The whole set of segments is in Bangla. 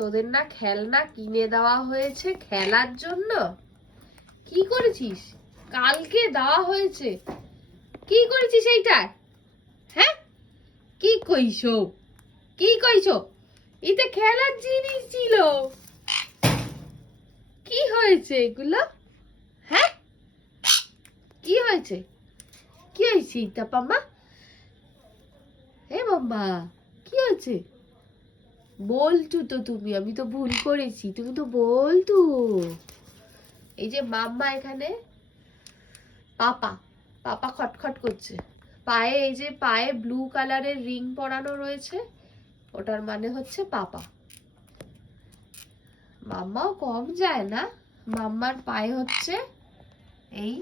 তোদের না খেলনা কিনে দেওয়া হয়েছে খেলার জন্য? কি করেছিস? কালকে দেওয়া হয়েছে, কি করেছিস এইটা? হ্যাঁ, কি কইছো? কি কইছো? এটা খেলার জিনিস ছিল। কি হয়েছে এগুলো? হ্যাঁ, কি হয়েছে? কি হয়েছে এটা পাম্মা? হে মাম্মা, কি হয়েছে? বলতু তো তুমি, আমি তো ভুল করেছি, তুমি তো বলতু। এই যে মাম্মা এখানে পাপা পাপা খটখট করছে পায়ে, এই যে পায়ে ব্লু কালারের রিং পরানো রয়েছে, ওটার মানে হচ্ছে পাপা। মাম্মাও কম যায় না, মাম্মার পায়ে হচ্ছে এই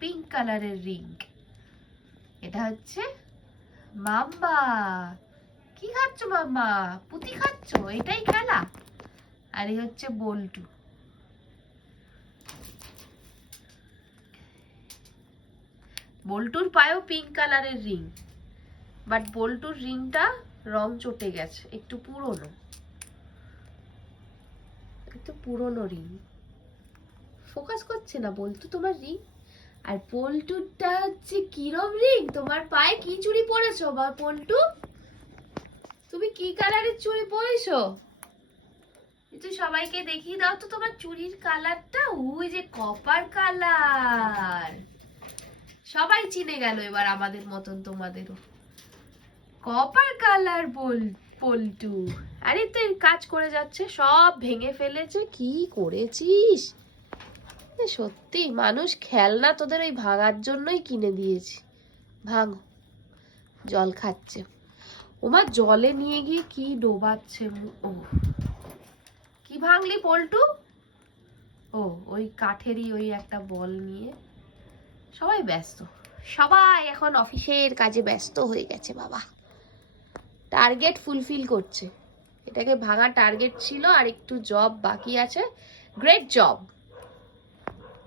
পিঙ্ক কালারের রিং, এটা হচ্ছে মাম্মা। কি খাচ্ছ মাম্মা? পুতি খাচ্ছ? এটাই খেলা? আর এই হচ্ছে বল্টু। বল্টুর পায়েও পিঙ্ক কালারের রিং, বাট বল্টুর রিংটা রং চটে গেছে, একটু পুরনো, একটু পুরনো রিং। ফোকাস করছে না বল্টু তোমার রিং। আর পল্টুরটা হচ্ছে কিরম রিং? তোমার পায়ে কি চুড়ি পরেছো বা পল্টু? তুমি কি কালারের চুড়ি পরেছো? একটু সবাইকে দেখিয়ে দাও তো তোমার চুড়ির কালারটা। ওই যে কপার কালার। সবাই চিনে গেল এবার আমাদের মতন তোমাদেরও। Copper colour Paltu. আরে তো কাজ করে যাচ্ছে, সব ভেঙে ফেলেছে। কি করেছিস? সত্যি মানুষ খেলনা তোদের ওই ভাঙার জন্যই কিনে দিয়েছি। ভাঙো। জল খাচ্ছে ওমা, জলে নিয়ে গিয়ে কি ডোবাচ্ছে। ও, কি ভাঙলি পল্টু? ও, ওই কাঠেরই ওই একটা বল নিয়ে। সবাই ব্যস্ত, সবাই এখন অফিসের কাজে ব্যস্ত হয়ে গেছে বাবা। টার্গেট ফুলফিল করছে। এটাকে ভাঙা টার্গেট ছিল, আর একটু জব বাকি আছে। Great job.